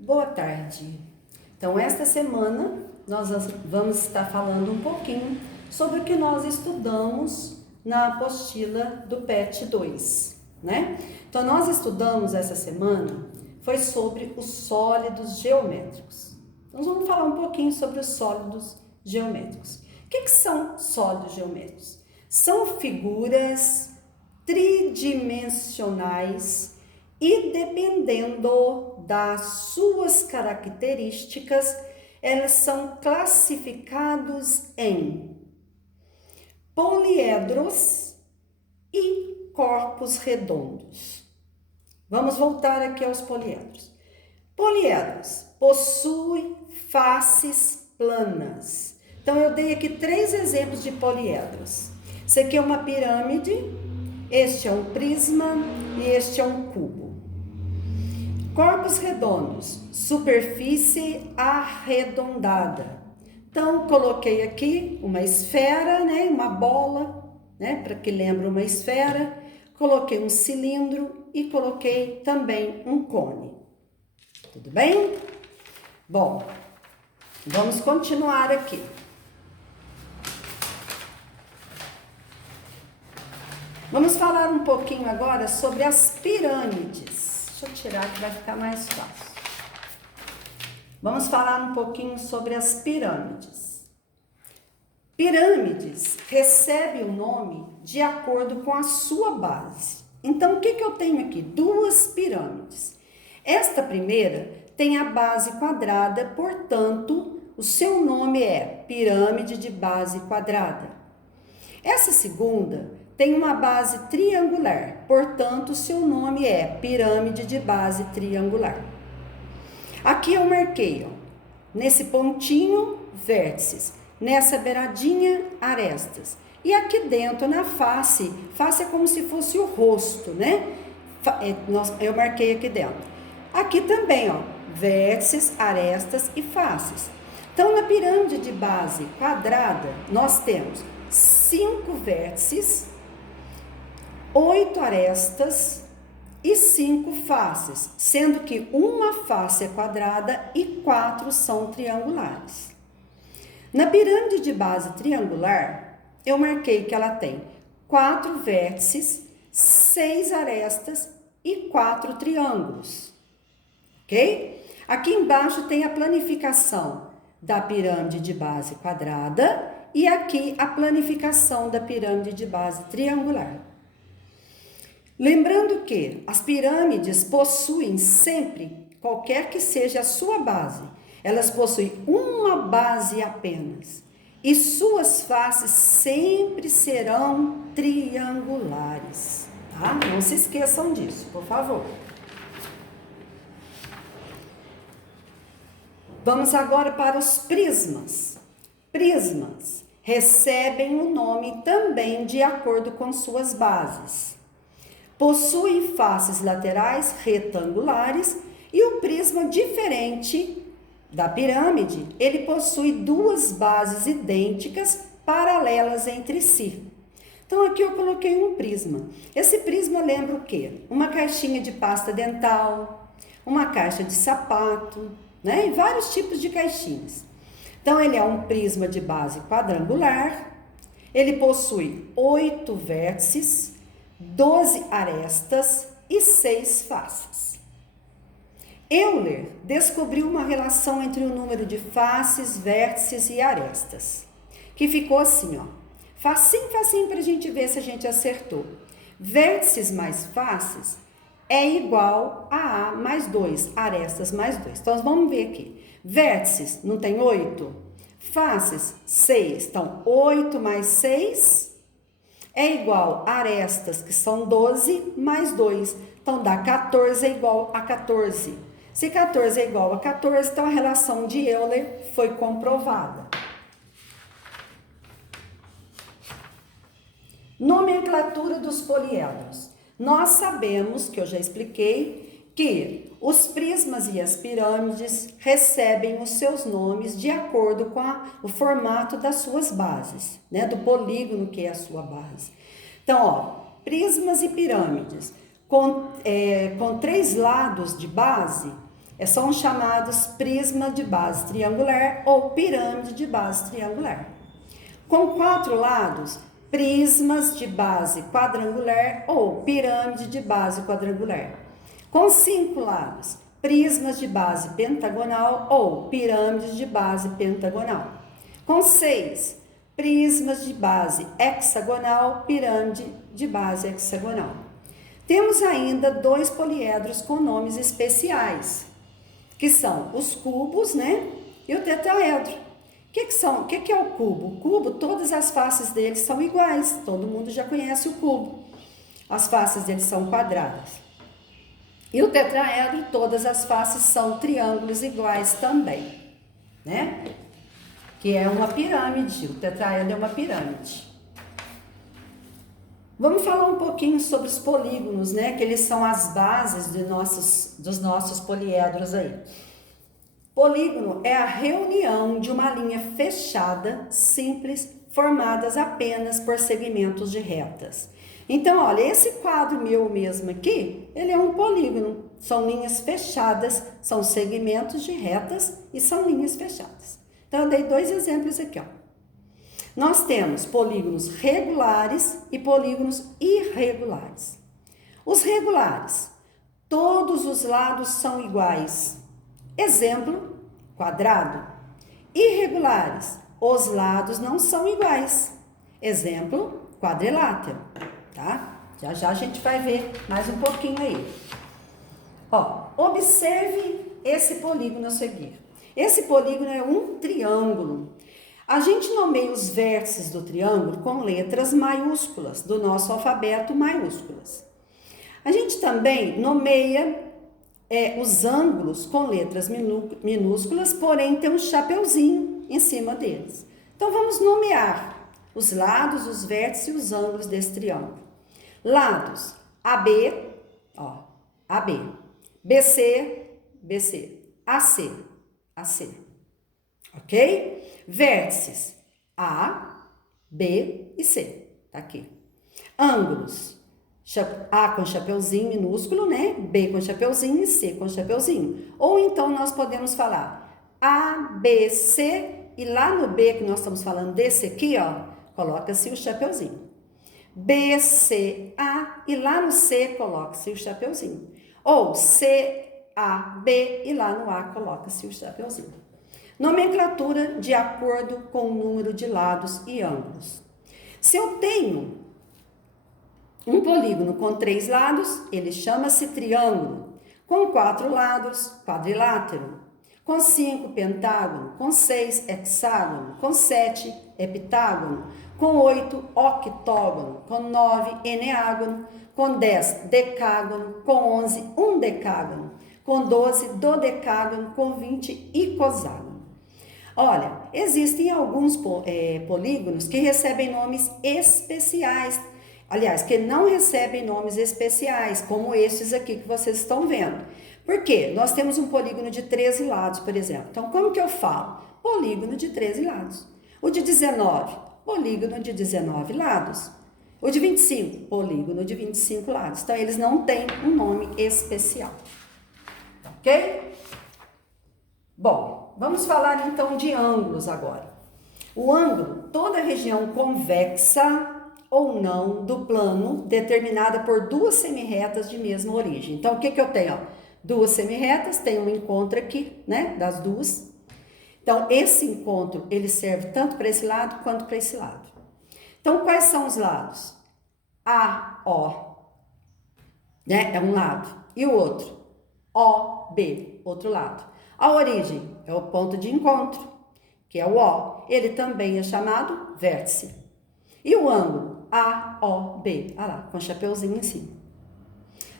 Boa tarde. Então, esta semana nós vamos estar falando um pouquinho sobre o que nós estudamos na apostila do PET 2, né? Então, nós estudamos essa semana foi sobre os sólidos geométricos. Então, vamos falar um pouquinho sobre os sólidos geométricos. O que são sólidos geométricos? São figuras tridimensionais e, dependendo das suas características, elas são classificados em poliedros e corpos redondos. Vamos voltar aqui aos poliedros. Poliedros possuem faces planas. Então, eu dei aqui 3 exemplos de poliedros. Esse aqui é uma pirâmide, este é um prisma e este é um cubo. Corpos redondos, superfície arredondada. Então, coloquei aqui uma esfera, né, uma bola, né, para que lembre uma esfera. Coloquei um cilindro e coloquei também um cone. Tudo bem? Bom, vamos continuar aqui. Vamos falar um pouquinho agora sobre as pirâmides. Deixa eu tirar que vai ficar mais fácil. Vamos falar um pouquinho sobre as pirâmides. Pirâmides recebem o nome de acordo com a sua base. Então, o que eu tenho aqui? 2 pirâmides. Esta primeira tem a base quadrada, portanto, o seu nome é pirâmide de base quadrada. Essa segunda tem uma base triangular, portanto, o seu nome é pirâmide de base triangular. Aqui eu marquei, ó, nesse pontinho, vértices, nessa beiradinha, arestas. E aqui dentro, na face é como se fosse o rosto, né? Eu marquei aqui dentro. Aqui também, ó, vértices, arestas e faces. Então, na pirâmide de base quadrada, nós temos 5 vértices, 8 arestas e 5 faces, sendo que uma face é quadrada e 4 são triangulares. Na pirâmide de base triangular, eu marquei que ela tem 4 vértices, 6 arestas e 4 triângulos, ok? Aqui embaixo tem a planificação da pirâmide de base quadrada e aqui a planificação da pirâmide de base triangular. Lembrando que as pirâmides possuem sempre, qualquer que seja a sua base, elas possuem uma base apenas. E suas faces sempre serão triangulares, tá? Não se esqueçam disso, por favor. Vamos agora para os prismas. Prismas recebem o nome também de acordo com suas bases. Possuem faces laterais retangulares e o prisma, diferente da pirâmide, ele possui 2 bases idênticas paralelas entre si. Então, aqui eu coloquei um prisma. Esse prisma lembra o quê? Uma caixinha de pasta dental, uma caixa de sapato, né? E vários tipos de caixinhas. Então, ele é um prisma de base quadrangular, ele possui 8 vértices, 12 arestas e 6 faces. Euler descobriu uma relação entre o número de faces, vértices e arestas, que ficou assim, ó, facinho para a gente ver se a gente acertou. Vértices mais faces é igual a A mais 2, arestas mais 2. Então, vamos ver aqui. Vértices, não tem 8? Faces, 6. Então, 8 mais 6 é igual a arestas, que são 12, mais 2. Então, dá 14 é igual a 14. Se 14 é igual a 14, então a relação de Euler foi comprovada. Nomenclatura dos poliedros. Nós sabemos, que eu já expliquei, que os prismas e as pirâmides recebem os seus nomes de acordo com o formato das suas bases, né? Do polígono que é a sua base. Então, ó, prismas e pirâmides com 3 lados de base, São chamados prisma de base triangular ou pirâmide de base triangular. Com 4 lados, prismas de base quadrangular ou pirâmide de base quadrangular. Com 5 lados, prismas de base pentagonal ou pirâmide de base pentagonal. Com 6, prismas de base hexagonal, pirâmide de base hexagonal. Temos ainda 2 poliedros com nomes especiais, que são os cubos, né? E o tetraedro. O que é o cubo? O cubo, todas as faces dele são iguais. Todo mundo já conhece o cubo. As faces dele são quadradas. E o tetraedro, todas as faces são triângulos iguais também, né? Que é uma pirâmide. O tetraedro é uma pirâmide. Vamos falar um pouquinho sobre os polígonos, né? Que eles são as bases dos nossos poliedros aí. Polígono é a reunião de uma linha fechada, simples, formadas apenas por segmentos de retas. Então, olha, esse quadro meu mesmo aqui, ele é um polígono. São linhas fechadas, são segmentos de retas e são linhas fechadas. Então, eu dei 2 exemplos aqui, ó. Nós temos polígonos regulares e polígonos irregulares. Os regulares, todos os lados são iguais. Exemplo, quadrado. Irregulares, os lados não são iguais. Exemplo, quadrilátero, tá? Já já a gente vai ver mais um pouquinho aí. Ó, observe esse polígono a seguir. Esse polígono é um triângulo. A gente nomeia os vértices do triângulo com letras maiúsculas, do nosso alfabeto maiúsculas. A gente também nomeia os ângulos com letras minúsculas, porém tem um chapeuzinho em cima deles. Então, vamos nomear os lados, os vértices e os ângulos desse triângulo. Lados, AB, ó, AB, BC, BC, AC, AC, ok? Vértices, A, B e C, tá aqui. Ângulos, A com chapeuzinho minúsculo, né? B com chapeuzinho e C com chapeuzinho. Ou então nós podemos falar A, B, C e lá no B que nós estamos falando desse aqui, ó, coloca-se o chapeuzinho. B, C, A e lá no C coloca-se o chapeuzinho. Ou C, A, B e lá no A coloca-se o chapeuzinho. Nomenclatura de acordo com o número de lados e ângulos. Se eu tenho um polígono com 3 lados, ele chama-se triângulo. Com 4 lados, quadrilátero. Com 5, pentágono. Com 6, hexágono. Com 7, heptágono. Com 8, octógono. Com 9, eneágono. Com 10, decágono. Com 11, undecágono. Com 12, dodecágono. Com 20, icosságono. Olha, existem alguns polígonos que recebem nomes especiais. Aliás, que não recebem nomes especiais, como esses aqui que vocês estão vendo. Por quê? Nós temos um polígono de 13 lados, por exemplo. Então, como que eu falo? Polígono de 13 lados. O de 19, polígono de 19 lados. O de 25, polígono de 25 lados. Então, eles não têm um nome especial. Ok? Bom, vamos falar então de ângulos agora. O ângulo, toda região convexa ou não do plano determinada por 2 semirretas de mesma origem. Então, o que eu tenho? Ó, 2 semirretas, tem um encontro aqui, né, das duas. Então, esse encontro, ele serve tanto para esse lado quanto para esse lado. Então, quais são os lados? A, O, né, é um lado. E o outro? O, B, outro lado. A origem é o ponto de encontro, que é o O. Ele também é chamado vértice. E o ângulo? A, O, B. Olha lá, com chapeuzinho em cima.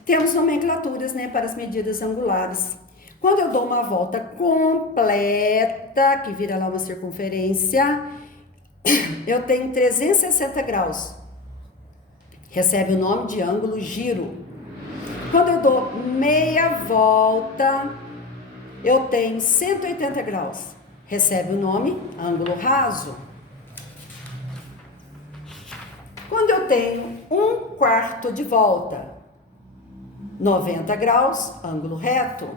Temos nomenclaturas, né, para as medidas angulares. Quando eu dou uma volta completa, que vira lá uma circunferência, eu tenho 360 graus. Recebe o nome de ângulo giro. Quando eu dou meia volta, eu tenho 180 graus. Recebe o nome ângulo raso. Quando eu tenho 1/4 de volta, 90 graus, ângulo reto.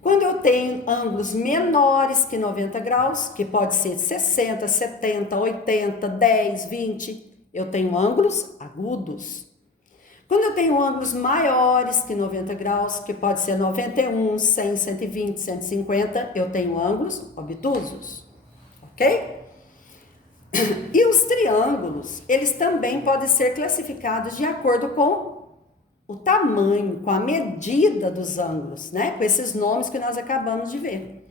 Quando eu tenho ângulos menores que 90 graus, que pode ser 60, 70, 80, 10, 20, eu tenho ângulos agudos. Quando eu tenho ângulos maiores que 90 graus, que pode ser 91, 100, 120, 150, eu tenho ângulos obtusos, ok? E os triângulos, eles também podem ser classificados de acordo com o tamanho, com a medida dos ângulos, né? Com esses nomes que nós acabamos de ver.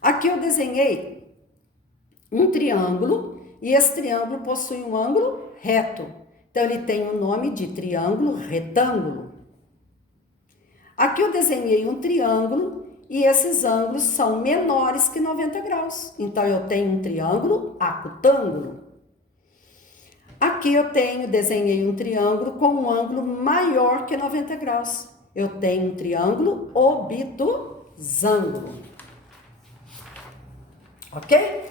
Aqui eu desenhei um triângulo e esse triângulo possui um ângulo reto. Então, ele tem o nome de triângulo retângulo. Aqui eu desenhei um triângulo e esses ângulos são menores que 90 graus. Então, eu tenho um triângulo acutângulo. Aqui eu desenhei um triângulo com um ângulo maior que 90 graus. Eu tenho um triângulo obtusângulo. Ok?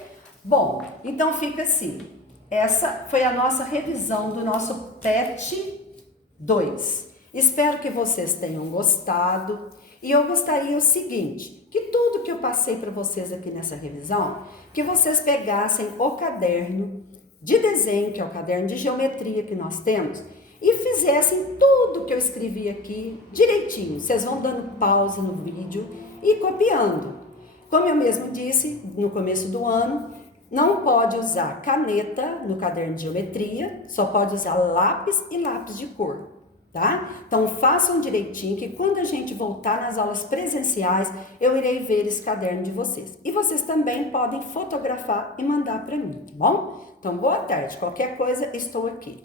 Bom, então fica assim. Essa foi a nossa revisão do nosso PET 2. Espero que vocês tenham gostado. E eu gostaria o seguinte, que tudo que eu passei para vocês aqui nessa revisão, que vocês pegassem o caderno de desenho, que é o caderno de geometria que nós temos, e fizessem tudo que eu escrevi aqui direitinho. Vocês vão dando pausa no vídeo e copiando. Como eu mesmo disse no começo do ano, não pode usar caneta no caderno de geometria, só pode usar lápis e lápis de cor, tá? Então façam direitinho que quando a gente voltar nas aulas presenciais, eu irei ver esse caderno de vocês. E vocês também podem fotografar e mandar para mim, tá bom? Então boa tarde, qualquer coisa estou aqui.